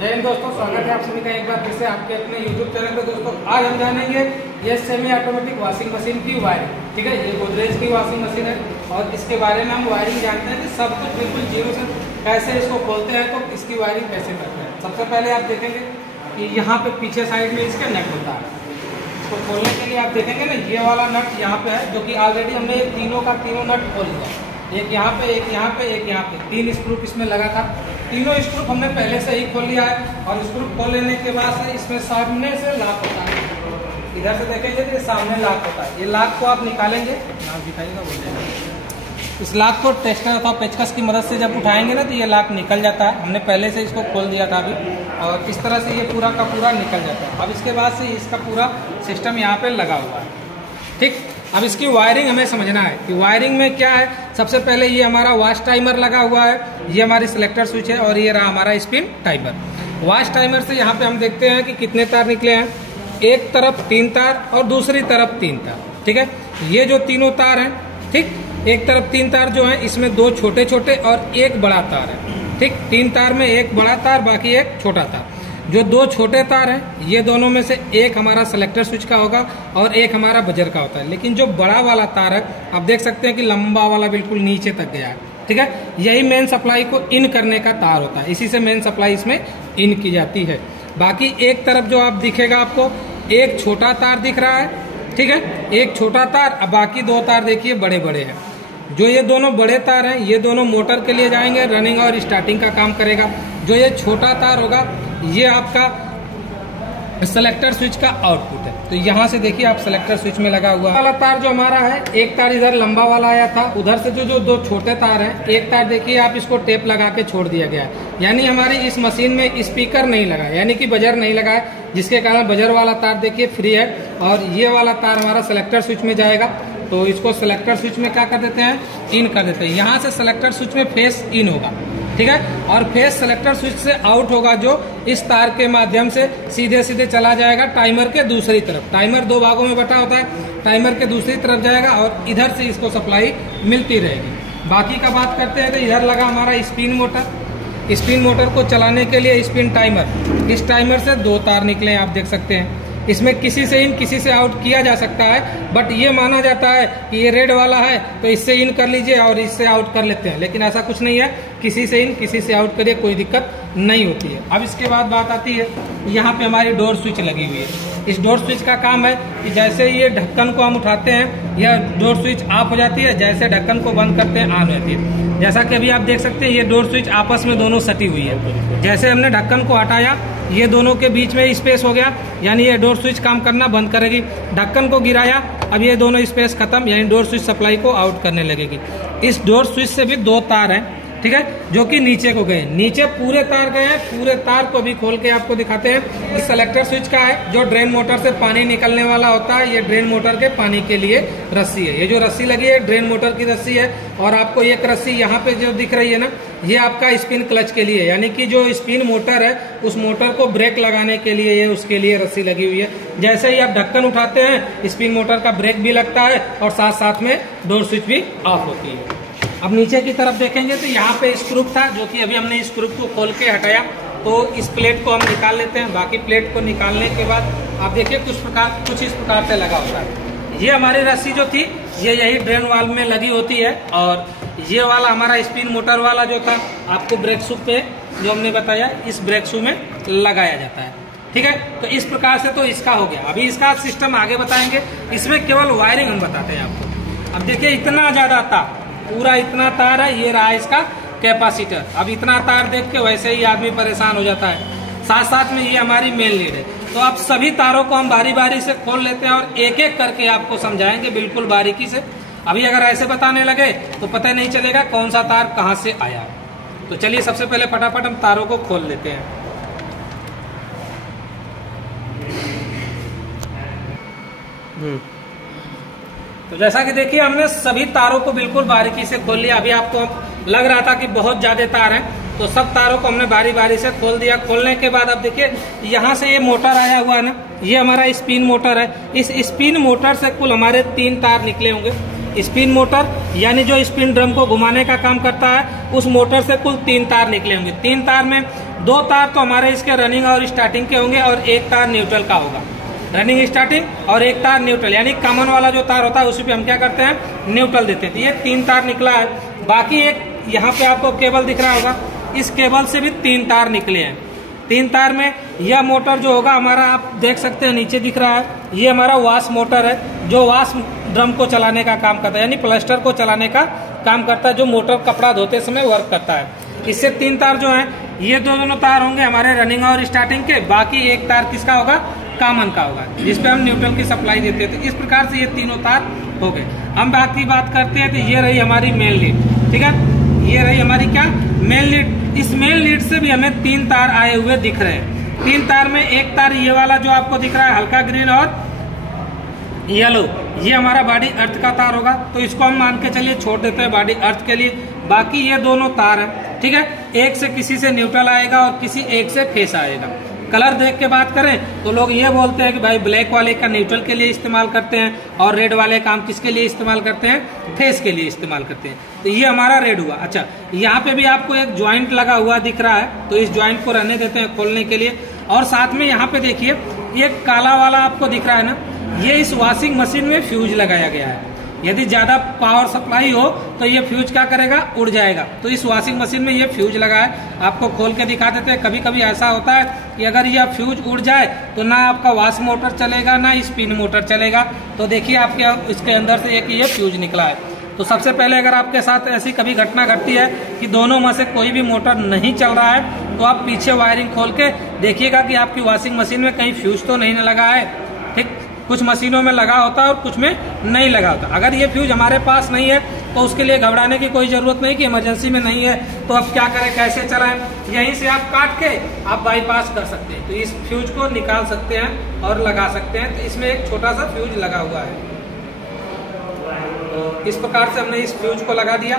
जय हिंद दोस्तों, स्वागत है आप सभी का एक बार फिर से आपके अपने YouTube चैनल पे। दोस्तों आज हम जानेंगे ये सेमी ऑटोमेटिक वॉशिंग मशीन की वायरिंग। ठीक है, ये गोदरेज की वॉशिंग मशीन है और इसके बारे में हम वायरिंग जानते हैं कि सब कुछ बिल्कुल जीरो से कैसे इसको खोलते हैं तो इसकी वायरिंग कैसे करते हैं। सबसे पहले आप देखेंगे कि यहाँ पे पीछे साइड में इसका नट होता है। इसको खोलने के लिए आप देखेंगे ना, ये वाला नट यहाँ पे है जो कि ऑलरेडी हमने तीनों का तीनों नट खोल लिया। एक यहाँ पे, एक यहाँ पे, एक यहाँ पे, 3 स्क्रू इसमें लगा था। तीनों स्क्रू हमने पहले से ही खोल लिया है और स्क्रू खोल लेने के बाद से इसमें सामने से लॉक होता है। इधर से देखेंगे तो सामने लॉक होता है। ये लॉक को आप निकालेंगे, नाम दिखाइएगा, बोलिएगा। इस लॉक को टेस्टर अथवा पेचकस की मदद से जब उठाएंगे ना तो ये लॉक निकल जाता है। हमने पहले से इसको खोल दिया था अभी, और इस तरह से ये पूरा का पूरा निकल जाता है। अब इसके बाद से इसका पूरा सिस्टम यहाँ पे लगा हुआ है। ठीक, अब इसकी वायरिंग हमें समझना है कि वायरिंग में क्या है। सबसे पहले ये हमारा वॉश टाइमर लगा हुआ है, ये हमारी सिलेक्टर स्विच है और ये रहा हमारा स्पिन टाइमर। वॉश टाइमर से यहाँ पे हम देखते हैं कि कितने तार निकले हैं। एक तरफ 3 तार और दूसरी तरफ 3 तार। ठीक है, ये जो तीनों तार हैं, ठीक, एक तरफ 3 तार जो है इसमें 2 छोटे छोटे और 1 बड़ा तार है। ठीक, 3 तार में 1 बड़ा तार, बाकी 1 छोटा तार। जो 2 छोटे तार हैं ये दोनों में से एक हमारा सिलेक्टर स्विच का होगा और एक हमारा बजर का होता है। लेकिन जो बड़ा वाला तार है आप देख सकते हैं कि लंबा वाला बिल्कुल नीचे तक गया है। ठीक है, यही मेन सप्लाई को इन करने का तार होता है, इसी से मेन सप्लाई इसमें इन की जाती है। बाकी एक तरफ जो आप दिखेगा आपको एक छोटा तार दिख रहा है। ठीक है, एक छोटा तार, अब बाकी 2 तार देखिए बड़े बड़े हैं। जो ये दोनों बड़े तार हैं ये दोनों मोटर के लिए जाएंगे, रनिंग और स्टार्टिंग का काम करेगा। जो ये छोटा तार होगा ये आपका सेलेक्टर स्विच का आउटपुट है। तो यहाँ से देखिए आप सेलेक्टर स्विच में लगा हुआ वाला तार जो हमारा है, एक तार इधर लंबा वाला आया था, उधर से जो 2 छोटे तार हैं, एक तार देखिए आप इसको टेप लगा के छोड़ दिया गया है। यानी हमारी इस मशीन में स्पीकर नहीं लगा है, यानी कि बजर नहीं लगा है, जिसके कारण बजर वाला तार देखिए फ्री है। और ये वाला तार हमारा सेलेक्टर स्विच में जाएगा, तो इसको सेलेक्टर स्विच में क्या कर देते हैं, इन कर देते हैं। यहाँ से सेलेक्टर स्विच में फेस इन होगा। ठीक है, और फेस सेलेक्टर स्विच से आउट होगा जो इस तार के माध्यम से सीधे सीधे चला जाएगा टाइमर के दूसरी तरफ। टाइमर 2 भागों में बटा होता है, टाइमर के दूसरी तरफ जाएगा और इधर से इसको सप्लाई मिलती रहेगी। बाकी का बात करते हैं तो इधर लगा हमारा स्पिन मोटर। स्पिन मोटर को चलाने के लिए स्पिन टाइमर, इस टाइमर से 2 तार निकले आप देख सकते हैं। इसमें किसी से इन किसी से आउट किया जा सकता है, बट ये माना जाता है कि ये रेड वाला है तो इससे इन कर लीजिए और इससे आउट कर लेते हैं, लेकिन ऐसा कुछ नहीं है। किसी से इन किसी से आउट करिए, कोई दिक्कत नहीं होती है। अब इसके बाद बात आती है, यहाँ पे हमारी डोर स्विच लगी हुई है। इस डोर स्विच का काम है कि जैसे ये ढक्कन को हम उठाते हैं यह डोर स्विच ऑफ हो जाती है, जैसे ढक्कन को बंद करते हैं ऑन होती है। जैसा कि अभी आप देख सकते हैं ये डोर स्विच आपस में दोनों सटी हुई है। जैसे हमने ढक्कन को हटाया ये दोनों के बीच में स्पेस हो गया, यानी ये डोर स्विच काम करना बंद करेगी। ढक्कन को गिराया, अब ये दोनों स्पेस खत्म, यानी डोर स्विच सप्लाई को आउट करने लगेगी। इस डोर स्विच से भी 2 तार हैं, ठीक है, जो कि नीचे को गए, नीचे पूरे तार गए हैं। पूरे तार को भी खोल के आपको दिखाते हैं। इस सेलेक्टर स्विच का है जो ड्रेन मोटर से पानी निकलने वाला होता है। ये ड्रेन मोटर के पानी के लिए रस्सी है। ये जो रस्सी लगी है ड्रेन मोटर की रस्सी है, और आपको एक रस्सी यहाँ पे जो दिख रही है ना, ये आपका स्पिन क्लच के लिए, यानी कि जो स्पिन मोटर है उस मोटर को ब्रेक लगाने के लिए ये उसके लिए रस्सी लगी हुई है। जैसे ही आप ढक्कन उठाते हैं स्पिन मोटर का ब्रेक भी लगता है और साथ साथ में डोर स्विच भी ऑफ होती है। अब नीचे की तरफ देखेंगे तो यहाँ पे स्क्रू था, जो कि अभी हमने स्क्रू को खोल के हटाया, तो इस प्लेट को हम निकाल लेते हैं। बाकी प्लेट को निकालने के बाद आप देखिए कुछ इस प्रकार से लगा होता है। ये हमारी रस्सी जो थी ये यही ड्रेन वाल्व में लगी होती है, और ये वाला हमारा स्पिन मोटर वाला जो था आपको ब्रेक शू पे जो हमने बताया इस ब्रेक शू में लगाया जाता है। ठीक है, तो इस प्रकार से तो इसका हो गया। अभी इसका सिस्टम आगे बताएंगे, इसमें केवल वायरिंग हम बताते हैं आपको। अब देखिए इतना ज्यादा तार, पूरा इतना तार है, ये रहा इसका कैपेसिटर। अब इतना तार देख के वैसे ही आदमी परेशान हो जाता है। साथ साथ में ये हमारी मेन लीड है। तो अब सभी तारों को हम बारी बारी से खोल लेते हैं और एक एक करके आपको समझाएंगे बिल्कुल बारीकी से। अभी अगर ऐसे बताने लगे तो पता नहीं चलेगा कौन सा तार कहाँ से आया। तो चलिए सबसे पहले फटाफट हम तारों को खोल लेते हैं। तो जैसा कि देखिए हमने सभी तारों को बिल्कुल बारीकी से खोल लिया। अभी आपको लग रहा था कि बहुत ज्यादा तार हैं, तो सब तारों को हमने बारी बारी से खोल दिया। खोलने के बाद अब देखिए यहाँ से ये मोटर आया हुआ है ना, ये हमारा स्पिन मोटर है। इस स्पिन मोटर से कुल हमारे 3 तार निकले होंगे। स्पिन मोटर यानी जो स्पिन ड्रम को घुमाने का काम करता है, उस मोटर से कुल 3 तार निकले होंगे। 3 तार में 2 तार तो हमारे इसके रनिंग और स्टार्टिंग के होंगे और 1 तार न्यूट्रल का होगा। रनिंग स्टार्टिंग और 1 तार न्यूट्रल, यानी कॉमन वाला जो तार होता है उसी पे हम क्या करते हैं, न्यूट्रल देते हैं। तो ये 3 तार निकला है। बाकी एक यहाँ पे आपको केबल दिख रहा होगा, इस केबल से भी 3 तार निकले हैं। 3 तार में यह मोटर जो होगा हमारा, आप देख सकते हैं नीचे दिख रहा है, ये हमारा वाश मोटर है जो वाश ड्रम को चलाने का काम करता है, यानी प्लास्टर को चलाने का काम करता है, जो मोटर कपड़ा धोते समय वर्क करता है। इससे 3 तार जो है, ये दोनों तार होंगे हमारे रनिंग और स्टार्टिंग के, बाकी 1 तार किसका होगा, कॉमन का होगा, जिसपे हम न्यूट्रल की सप्लाई देते हैं। तो इस प्रकार से ये तीनों तार हो गए। हम बाकी बात करते हैं, तो ये रही हमारी मेन लीड, ठीक है, ये रही हमारी क्या, मेन लीड। इस मेन लीड से भी हमें 3 तार आए हुए दिख रहे हैं। 3 तार में 1 तार ये वाला जो आपको दिख रहा है हल्का ग्रीन और येलो, ये हमारा बॉडी अर्थ का तार होगा, तो इसको हम मान के चलिए छोड़ देते हैं बॉडी अर्थ के लिए। बाकी ये दोनों तार है, ठीक है, एक से किसी से न्यूट्रल आएगा और किसी एक से फेस आएगा। कलर देख के बात करें तो लोग ये बोलते हैं कि भाई ब्लैक वाले का न्यूट्रल के लिए इस्तेमाल करते हैं और रेड वाले का हम किसके लिए इस्तेमाल करते हैं, फेस के लिए इस्तेमाल करते हैं। तो ये हमारा रेड हुआ। अच्छा, यहाँ पे भी आपको एक ज्वाइंट लगा हुआ दिख रहा है, तो इस ज्वाइंट को रहने देते हैं खोलने के लिए। और साथ में यहाँ पे देखिए ये काला वाला आपको दिख रहा है ना, ये इस वॉशिंग मशीन में फ्यूज लगाया गया है। यदि ज्यादा पावर सप्लाई हो तो ये फ्यूज क्या करेगा, उड़ जाएगा। तो इस वॉशिंग मशीन में ये फ्यूज लगा है, आपको खोल के दिखा देते हैं। कभी कभी ऐसा होता है कि अगर यह फ्यूज उड़ जाए तो ना आपका वॉश मोटर चलेगा ना स्पिन मोटर चलेगा। तो देखिए आपके इसके अंदर से एक ये फ्यूज निकला है। तो सबसे पहले अगर आपके साथ ऐसी कभी घटना घटती है कि दोनों में से कोई भी मोटर नहीं चल रहा है, तो आप पीछे वायरिंग खोल के देखिएगा कि आपकी वॉशिंग मशीन में कहीं फ्यूज तो नहीं लगा है। ठीक, कुछ मशीनों में लगा होता है और कुछ में नहीं लगा होता। अगर ये फ्यूज हमारे पास नहीं है तो उसके लिए घबराने की कोई जरूरत नहीं कि इमरजेंसी में नहीं है तो अब क्या करें, कैसे चलाएं। यहीं से आप काट के आप बाईपास कर सकते हैं। तो इस फ्यूज को निकाल सकते हैं और लगा सकते हैं। तो इसमें एक छोटा सा फ्यूज लगा हुआ है। तो इस प्रकार से हमने इस फ्यूज को लगा दिया,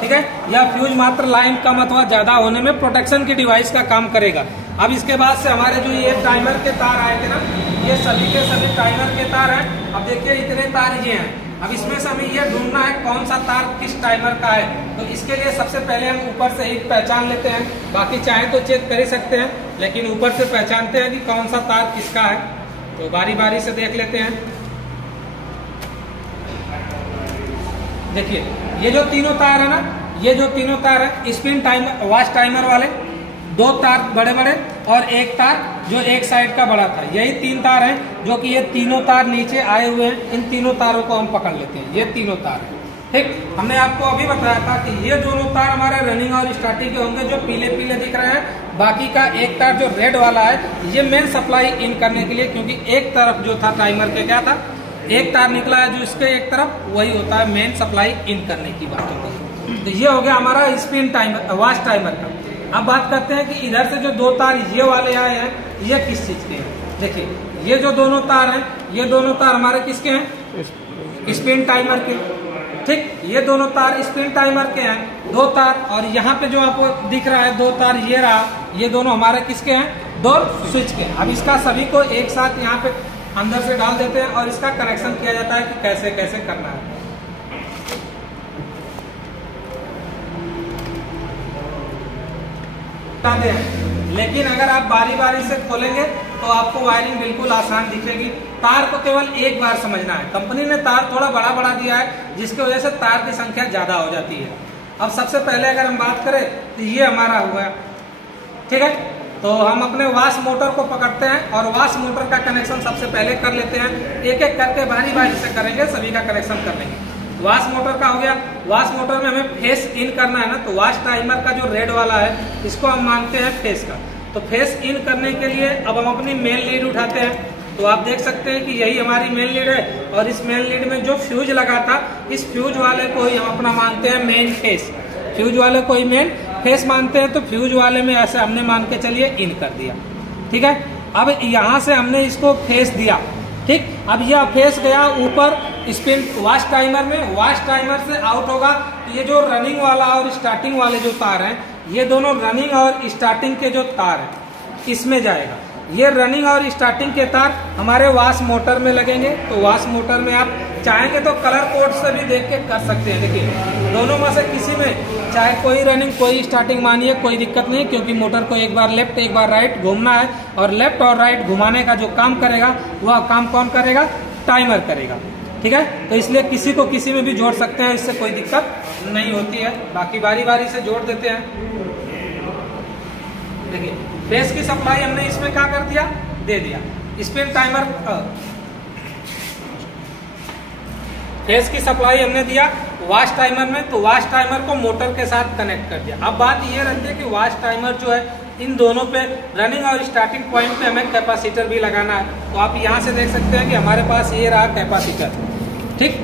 ठीक है। यह फ्यूज मात्र लाइन कम अथवा ज्यादा होने में प्रोटेक्शन की डिवाइस का काम करेगा। अब इसके बाद से हमारे जो ये टाइमर के तार आए थे ना, ये सभी के सभी टाइमर के तार हैं। अब देखिए इतने तार ये हैं। अब इसमें से हमें ये ढूंढना है कौन सा तार किस टाइमर का है। तो इसके लिए सबसे पहले हम ऊपर से एक पहचान लेते हैं, बाकी चाहे तो चेक कर ही सकते हैं, लेकिन ऊपर से पहचानते हैं कि कौन सा तार किसका है। तो बारी बारी से देख लेते हैं। देखिए ये जो तीनों तार है ना, ये जो तीनों तार है स्पिन टाइमर वॉश टाइमर वाले, 2 तार बड़े बड़े और 1 तार जो एक साइड का बड़ा था, यही 3 तार हैं जो कि ये तीनों तार नीचे आए हुए हैं। इन तीनों तारों को हम पकड़ लेते हैं, ये तीनों तार हैं। ठीक, हमने आपको अभी बताया था कि ये दोनों तार हमारे रनिंग और स्टार्टिंग के होंगे जो पीले पीले दिख रहे हैं। बाकी का 1 तार जो रेड वाला है ये मेन सप्लाई इन करने के लिए, क्योंकि एक तरफ जो था टाइमर के क्या था, 1 तार निकला है जो इसके एक तरफ, वही होता है मेन सप्लाई इन करने की बात होती है। तो ये हो गया हमारा स्पिन टाइमर वॉश टाइमर का। अब बात करते हैं कि इधर से जो 2 तार ये वाले आए हैं ये किस चीज के हैं। देखिए ये जो दोनों तार हैं, ये दोनों तार हमारे किसके हैं, स्पिन टाइमर के। ठीक, ये दोनों तार स्पिन टाइमर के हैं, 2 तार। और यहाँ पे जो आपको दिख रहा है 2 तार ये रहा, ये दोनों हमारे किसके हैं, डोर स्विच के। अब इसका सभी को एक साथ यहाँ पे अंदर से डाल देते हैं और इसका कनेक्शन किया जाता है कि कैसे कैसे करना है। लेकिन अगर आप बारी बारी से खोलेंगे तो आपको वायरिंग बिल्कुल आसान दिखेगी। तार को केवल एक बार समझना है। कंपनी ने तार थोड़ा बड़ा बड़ा दिया है जिसकी वजह से तार की संख्या ज्यादा हो जाती है। अब सबसे पहले अगर हम बात करें तो ये हमारा हुआ, ठीक है। तो हम अपने वॉश मोटर को पकड़ते हैं और वॉश मोटर का कनेक्शन सबसे पहले कर लेते हैं। एक एक करके बारी बारी से करेंगे, सभी का कनेक्शन कर लेंगे। वॉश मोटर का हो गया। वॉश मोटर में हमें फेस इन करना है ना, तो वॉश टाइमर का जो रेड वाला है इसको हम मानते हैं फेस का। तो फेस इन करने के लिए अब हम अपनी मेन लीड उठाते हैं। तो आप देख सकते हैं कि यही हमारी मेन लीड है और इस मेन लीड में जो फ्यूज लगा था, इस फ्यूज वाले को ही हम अपना मानते हैं मेन फेस। फ्यूज वाले को ही मेन फेस मानते हैं। तो फ्यूज वाले में ऐसे हमने मान के चलिए इन कर दिया, ठीक है। अब यहाँ से हमने इसको फेस दिया, ठीक। अब यह फेस गया ऊपर स्पिन वॉश टाइमर में, वॉश टाइमर से आउट होगा। तो ये जो रनिंग वाला और स्टार्टिंग वाले जो तार हैं, ये दोनों रनिंग और स्टार्टिंग के जो तार हैं इसमें जाएगा। ये रनिंग और स्टार्टिंग के तार हमारे वाश मोटर में लगेंगे। तो वाश मोटर में आप चाहेंगे तो कलर कोड से भी देख के कर सकते हैं। देखिए दोनों में से किसी में चाहे कोई रनिंग कोई स्टार्टिंग मानिए, कोई दिक्कत नहीं, क्योंकि मोटर को एक बार लेफ्ट एक बार राइट घूमना है और लेफ्ट और राइट घुमाने का जो काम करेगा वह काम कौन करेगा? टाइमर करेगा। ठीक है, तो इसलिए किसी को किसी में भी जोड़ सकते हैं, इससे कोई दिक्कत नहीं होती है। बाकी बारी बारी से जोड़ देते हैं। देखिए फेस की सप्लाई हमने इसमें क्या कर दिया? दे दिया। स्पिन टाइमर फेस की सप्लाई हमने दिया वाश टाइमर में, तो वाश टाइमर को मोटर के साथ कनेक्ट कर दिया। अब बात ये रहती है कि वाश टाइमर जो है इन दोनों पे रनिंग और स्टार्टिंग पॉइंट पे हमें कैपेसिटर भी लगाना है। तो आप यहाँ से देख सकते हैं कि हमारे पास ये रहा कैपेसिटर। ठीक,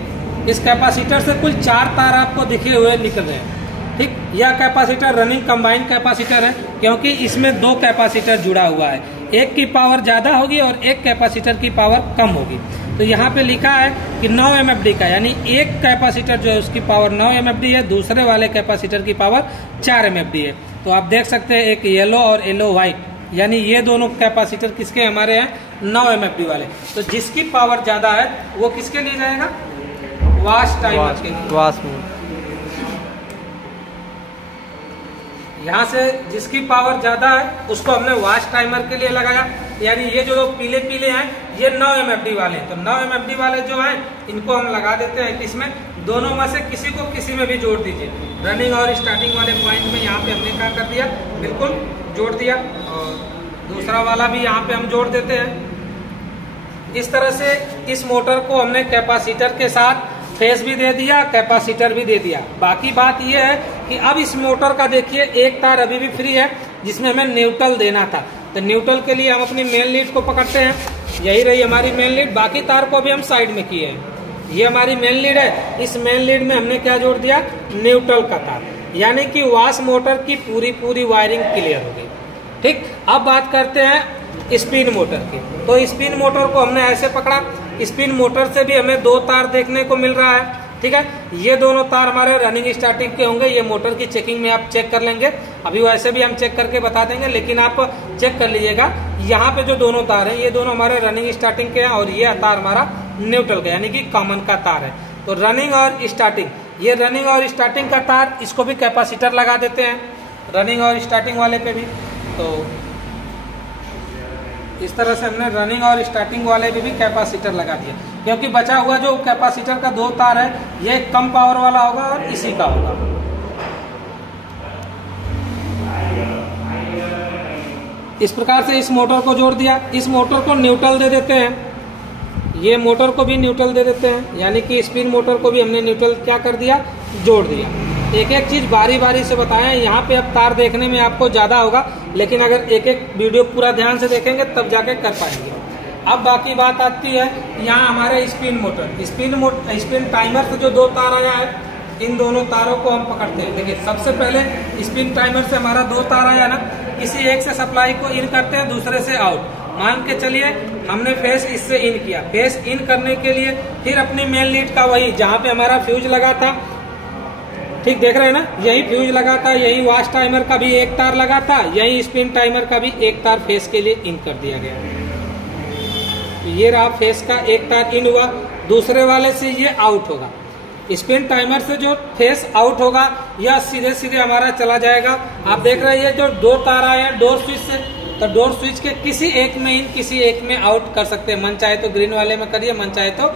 इस कैपेसिटर से कुल 4 तार आपको दिखे हुए निकल रहे हैं। ठीक, यह कैपेसिटर रनिंग कंबाइंड कैपेसिटर है, क्योंकि इसमें 2 कैपेसिटर जुड़ा हुआ है। एक की पावर ज्यादा होगी और एक कैपेसिटर की पावर कम होगी। तो यहाँ पे लिखा है कि 9 MFD का, यानी एक कैपेसिटर जो है उसकी पावर 9 MFD है, दूसरे वाले कैपेसिटर की पावर 4 MFD है। तो आप देख सकते हैं एक येलो और येलो व्हाइट, यानी ये दोनों कैपेसिटर किसके हमारे हैं? 9 MFD वाले। तो जिसकी पावर ज्यादा है वो किसके लिए जाएगा? वाश टाइमर के लिए। वाश में यहाँ से जिसकी पावर ज्यादा है उसको हमने वाश टाइमर के लिए लगाया, यानी ये जो पीले पीले हैं ये 9 MFD वाले। तो 9 MFD वाले जो हैं इनको हम लगा देते हैं किसमें? दोनों में से किसी को किसी में भी जोड़ दीजिए। रनिंग और स्टार्टिंग वाले पॉइंट में यहाँ पे हमने क्या कर दिया? बिल्कुल जोड़ दिया। और दूसरा वाला भी यहाँ पे हम जोड़ देते हैं। इस तरह से इस मोटर को हमने कैपेसिटर के साथ फेस भी दे दिया, कैपेसिटर भी दे दिया। बाकी बात यह है कि अब इस मोटर का देखिए एक तार अभी भी फ्री है जिसमें हमें न्यूट्रल देना था। तो न्यूट्रल के लिए हम अपनी मेन लीड को पकड़ते हैं, यही रही हमारी मेन लीड। बाकी तार को भी हम साइड में किए हैं। ये हमारी मेन लीड है, इस मेन लीड में हमने क्या जोड़ दिया? न्यूट्रल का तार, यानी कि वाश मोटर की पूरी वायरिंग क्लियर हो गई। ठीक, अब बात करते हैं स्पिन मोटर की। तो स्पिन मोटर को हमने ऐसे पकड़ा, स्पिन मोटर से भी हमें 2 तार देखने को मिल रहा है। ठीक है, ये दोनों तार हमारे रनिंग स्टार्टिंग के होंगे। ये मोटर की चेकिंग में आप चेक कर लेंगे, अभी वैसे भी हम चेक करके बता देंगे, लेकिन आप चेक कर लीजिएगा। यहाँ पे जो दोनों तार हैं ये दोनों हमारे रनिंग स्टार्टिंग के हैं और ये तार हमारा न्यूट्रल का, यानी कि कॉमन का तार है। तो रनिंग और स्टार्टिंग, ये रनिंग और स्टार्टिंग का तार, इसको भी कैपेसिटर लगा देते हैं रनिंग और स्टार्टिंग वाले पे भी। तो इस तरह से हमने रनिंग और स्टार्टिंग वाले पे भी कैपेसिटर लगा दिया, क्योंकि बचा हुआ जो कैपेसिटर का 2 तार है ये कम पावर वाला होगा और इसी का होगा। इस प्रकार से इस मोटर को जोड़ दिया। इस मोटर को न्यूट्रल दे देते हैं, ये मोटर को भी न्यूट्रल दे देते हैं, यानी कि स्पिन मोटर को भी हमने न्यूट्रल क्या कर दिया? जोड़ दिया। एक एक चीज बारी बारी से बताएं। यहाँ पे अब तार देखने में आपको ज्यादा होगा, लेकिन अगर एक एक वीडियो पूरा ध्यान से देखेंगे तब जाके कर पाएंगे। अब बाकी बात आती है यहाँ हमारे स्पिन मोटर, स्पिन टाइमर से जो 2 तार आया है, इन दोनों तारों को हम पकड़ते हैं। देखिए सबसे पहले स्पिन टाइमर से हमारा 2 तार आया ना, किसी एक से सप्लाई को इन करते हैं, दूसरे से आउट। मान के चलिए हमने फेस इससे इन किया, फेस इन करने के लिए फिर अपनी मेन लीड का वही जहाँ पे हमारा फ्यूज लगा था, ठीक देख रहे हैं ना, यही फ्यूज लगा था, यही वाश टाइमर का भी एक तार लगा था, यही स्पिन टाइमर का भी एक तार फेस के लिए इन कर दिया गया। तो ये रहा फेस का एक तार इन हुआ, दूसरे वाले से ये आउट होगा। स्पिन टाइमर से जो फेस आउट होगा यह सीधे सीधे हमारा चला जाएगा। आप देख रहे हैं जो 2 तार आए हैं डोर स्विच से, तो डोर स्विच के किसी एक में इन किसी एक में आउट कर सकते हैं। मन चाहे तो ग्रीन वाले में करिए, मन चाहे तो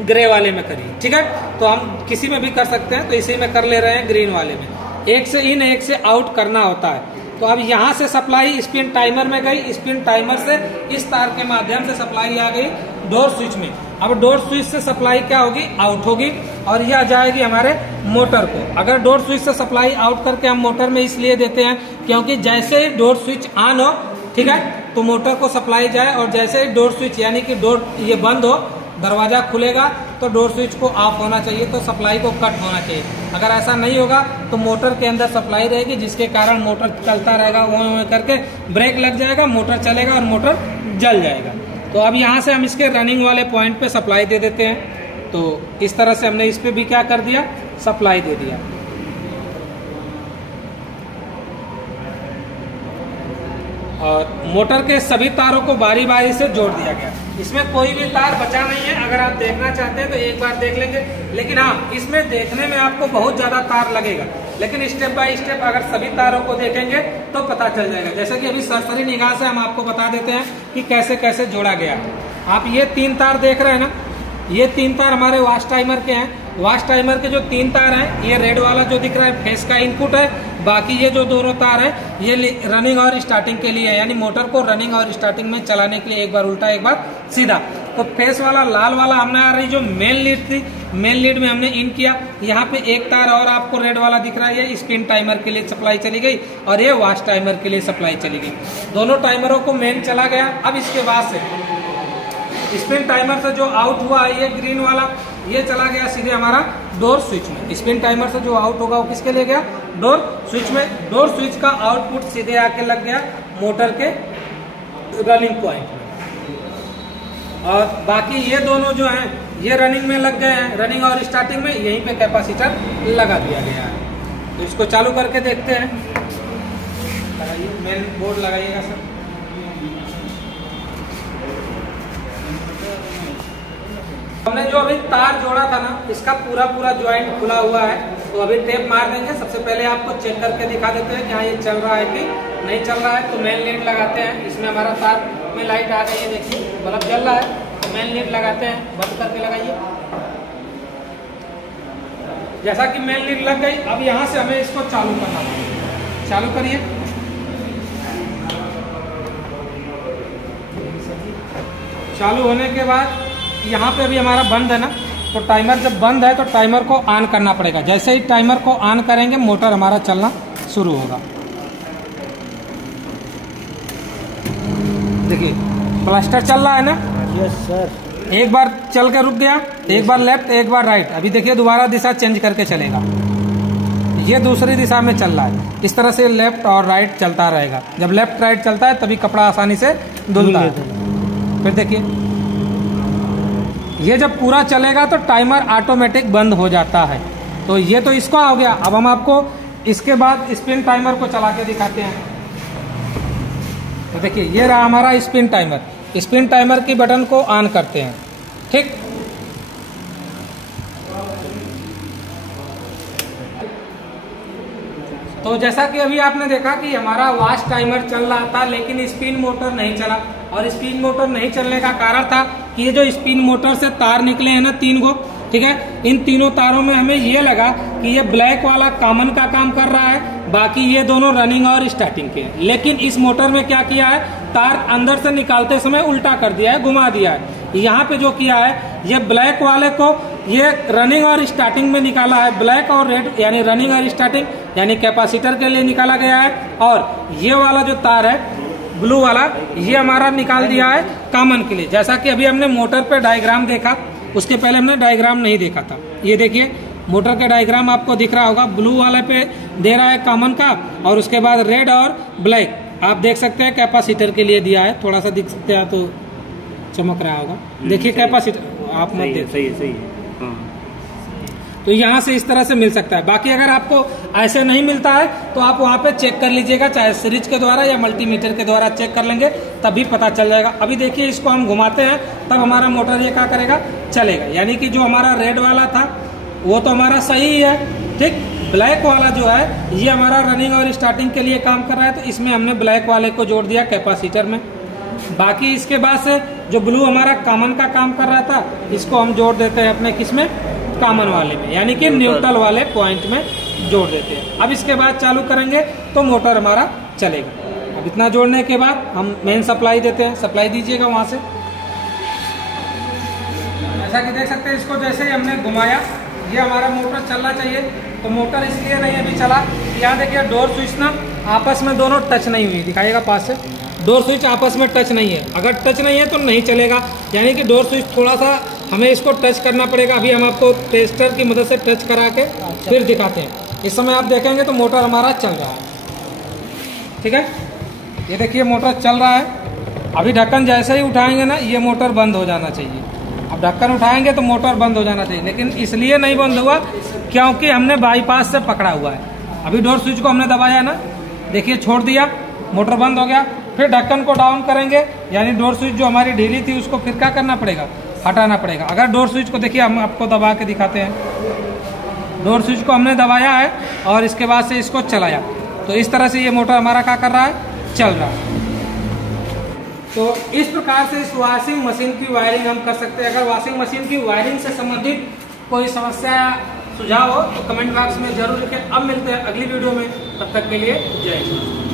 ग्रे वाले में करिए। ठीक है, तो हम किसी में भी कर सकते हैं, तो इसी में कर ले रहे हैं ग्रीन वाले में। एक से इन एक से आउट करना होता है। तो अब यहाँ से सप्लाई स्पिन टाइमर में गई, स्पिन टाइमर से इस तार के माध्यम से सप्लाई आ गई डोर स्विच में। अब डोर स्विच से सप्लाई क्या होगी? आउट होगी, और यह जाएगी हमारे मोटर को। अगर डोर स्विच से सप्लाई आउट करके हम मोटर में इसलिए देते हैं क्योंकि जैसे ही डोर स्विच ऑन हो, ठीक है, तो मोटर को सप्लाई जाए, और जैसे ही डोर स्विच यानी कि डोर ये बंद हो, दरवाजा खुलेगा तो डोर स्विच को ऑफ होना चाहिए, तो सप्लाई को कट होना चाहिए। अगर ऐसा नहीं होगा तो मोटर के अंदर सप्लाई रहेगी, जिसके कारण मोटर चलता रहेगा, वो करके ब्रेक लग जाएगा, मोटर चलेगा और मोटर जल जाएगा। तो अब यहाँ से हम इसके रनिंग वाले पॉइंट पे सप्लाई दे देते हैं। तो इस तरह से हमने इस पे भी क्या कर दिया? सप्लाई दे दिया। और मोटर के सभी तारों को बारी बारी से जोड़ दिया गया। इसमें कोई भी तार बचा नहीं है। अगर आप देखना चाहते हैं तो एक बार देख लेंगे, लेकिन हाँ, इसमें देखने में आपको बहुत ज़्यादा तार लगेगा, लेकिन स्टेप बाय स्टेप अगर सभी तारों को देखेंगे तो पता चल जाएगा। जैसे कि अभी सरसरी निगाह से हम आपको बता देते हैं कि कैसे कैसे जोड़ा गया है। आप ये 3 तार देख रहे हैं ना, ये 3 तार हमारे वॉश टाइमर के हैं। वॉश टाइमर के जो 3 तार हैं, ये रेड वाला जो दिख रहा है फेस का इनपुट है। बाकी ये जो दोनों तार है ये रनिंग और स्टार्टिंग के लिए है, यानी मोटर को रनिंग और स्टार्टिंग में चलाने के लिए एक बार उल्टा एक बार सीधा। तो फेस वाला लाल वाला हमने आ रही जो मेन लीड थी, मेन लीड में हमने इन किया। यहाँ पे एक तार और आपको रेड वाला दिख रहा है, ये स्पिन टाइमर के लिए सप्लाई चली गई और ये वॉश टाइमर के लिए सप्लाई चली गई। दोनों टाइमरों को मेन चला गया। अब इसके बाद से स्पिन टाइमर से जो आउट हुआ है ये ग्रीन वाला, ये चला गया सीधे हमारा डोर स्विच में। स्पिन टाइमर से जो आउट होगा वो किसके लिए गया? डोर स्विच में। डोर स्विच का आउटपुट सीधे आके लग गया मोटर के रनिंग पॉइंट में। और बाकी ये दोनों जो हैं ये रनिंग में लग गए हैं, रनिंग और स्टार्टिंग में यहीं पे कैपेसिटर लगा दिया गया है। तो इसको चालू करके देखते हैं। लगाइए, मेन बोर्ड लगाइएगा सर। हमने जो अभी तार जोड़ा था ना, इसका पूरा ज्वाइंट खुला हुआ है, तो अभी टेप मार देंगे। सबसे पहले आपको चेक करके दिखा देते हैं कि हाँ ये चल रहा है कि नहीं चल रहा है। तो मेन लीड लगाते हैं, इसमें हमारा तार में लाइट आ गई है, देखिए बल्ब जल रहा है। तो मेन लीड लगाते हैं, बंद करके लगाइए। जैसा कि मेन लीड लग गई, अब यहाँ से हमें इसको चालू करना है। चालू करिए। चालू होने के बाद यहाँ पे अभी हमारा बंद है ना, तो टाइमर जब बंद है तो टाइमर को ऑन करना पड़ेगा। जैसे ही टाइमर को ऑन करेंगे मोटर हमारा चलना शुरू होगा। देखिए क्लस्टर चल रहा है ना। Yes sir. एक बार चल के रुक गया, एक बार लेफ्ट एक बार राइट। अभी देखिए दोबारा दिशा चेंज करके चलेगा, ये दूसरी दिशा में चल रहा है। इस तरह से लेफ्ट और राइट चलता रहेगा। जब लेफ्ट राइट चलता है तभी कपड़ा आसानी से धुलता है। फिर देखिए ये जब पूरा चलेगा तो टाइमर ऑटोमेटिक बंद हो जाता है। तो ये तो इसका हो गया। अब हम आपको इसके बाद स्पिन टाइमर को चला के दिखाते हैं। तो देखिए ये रहा हमारा स्पिन टाइमर। स्पिन टाइमर की बटन को ऑन करते हैं, ठीक। तो जैसा कि अभी आपने देखा कि हमारा वॉश टाइमर चल रहा था, लेकिन स्पिन मोटर नहीं चला। और स्पिन मोटर नहीं चलने का कारण था कि ये जो स्पिन मोटर से तार निकले हैं ना 3 गो, ठीक है, इन तीनों तारों में हमें ये लगा कि ये ब्लैक वाला कॉमन का काम कर रहा है, बाकी ये दोनों रनिंग और स्टार्टिंग के। लेकिन इस मोटर में क्या किया है, तार अंदर से निकालते समय उल्टा कर दिया है, घुमा दिया है। यहाँ पे जो किया है ये ब्लैक वाले को ये रनिंग और स्टार्टिंग में निकाला है। ब्लैक और रेड यानी रनिंग और स्टार्टिंग यानी कैपेसिटर के लिए निकाला गया है। और ये वाला जो तार है ब्लू वाला, ये हमारा निकाल दिया है कॉमन के लिए। जैसा कि अभी हमने मोटर पे डायग्राम देखा, उसके पहले हमने डायग्राम नहीं देखा था। ये देखिए मोटर का डायग्राम आपको दिख रहा होगा। ब्लू वाले पे दे रहा है कॉमन का, और उसके बाद रेड और ब्लैक आप देख सकते हैं कैपेसिटर के लिए दिया है। थोड़ा सा दिख सकते हैं तो चमक रहा होगा, देखिए कैपेसिटर आप मत देख। सही है। हाँ। तो यहाँ से इस तरह से मिल सकता है। बाकी अगर आपको ऐसे नहीं मिलता है तो आप वहाँ पे चेक कर लीजिएगा, चाहे सीरीज के द्वारा या मल्टीमीटर के द्वारा चेक कर लेंगे, तभी पता चल जाएगा। अभी देखिए इसको हम घुमाते हैं तब हमारा मोटर ये क्या करेगा, चलेगा। यानी कि जो हमारा रेड वाला था वो तो हमारा सही है, ठीक। ब्लैक वाला जो है ये हमारा रनिंग और स्टार्टिंग के लिए काम कर रहा है, तो इसमें हमने ब्लैक वाले को जोड़ दिया कैपेसिटर में। बाकी इसके बाद से जो ब्लू हमारा कॉमन का काम कर रहा था, इसको हम जोड़ देते हैं अपने किस में, कॉमन वाले में, यानी कि न्यूट्रल वाले पॉइंट में जोड़ देते हैं। अब इसके बाद चालू करेंगे तो मोटर हमारा चलेगा। अब इतना जोड़ने के बाद हम मेन सप्लाई देते हैं। सप्लाई दीजिएगा वहां से। ऐसा कि देख सकते हैं इसको जैसे ही हमने घुमाया ये हमारा मोटर चलना चाहिए। तो मोटर इसलिए नहीं अभी चला, यहाँ देखिए डोर स्विच ना आपस में दोनों टच नहीं हुई, दिखाइएगा पास से। डोर स्विच आपस में टच नहीं है, अगर टच नहीं है तो नहीं चलेगा। यानी कि डोर स्विच थोड़ा सा हमें इसको टच करना पड़ेगा। अभी हम आपको टेस्टर की मदद से टच करा के फिर दिखाते हैं। इस समय आप देखेंगे तो मोटर हमारा चल रहा है, ठीक है। ये देखिए मोटर चल रहा है। अभी ढक्कन जैसे ही उठाएंगे ना ये मोटर बंद हो जाना चाहिए। अब ढक्कन उठाएंगे तो मोटर बंद हो जाना चाहिए, लेकिन इसलिए नहीं बंद हुआ क्योंकि हमने बाईपास से पकड़ा हुआ है। अभी डोर स्विच को हमने दबाया ना, देखिए छोड़ दिया, मोटर बंद हो गया। फिर ढक्कन को डाउन करेंगे, यानी डोर स्विच जो हमारी ढीली थी उसको फिर क्या करना पड़ेगा, हटाना पड़ेगा। अगर डोर स्विच को देखिए, हम आपको दबा के दिखाते हैं। डोर स्विच को हमने दबाया है और इसके बाद से इसको चलाया, तो इस तरह से ये मोटर हमारा क्या कर रहा है, चल रहा है। तो इस प्रकार से इस वॉशिंग मशीन की वायरिंग हम कर सकते हैं। अगर वॉशिंग मशीन की वायरिंग से संबंधित कोई समस्या या सुझाव हो तो कमेंट बॉक्स में जरूर लिखें। अब मिलते हैं अगली वीडियो में, तब तक के लिए जय हिंद।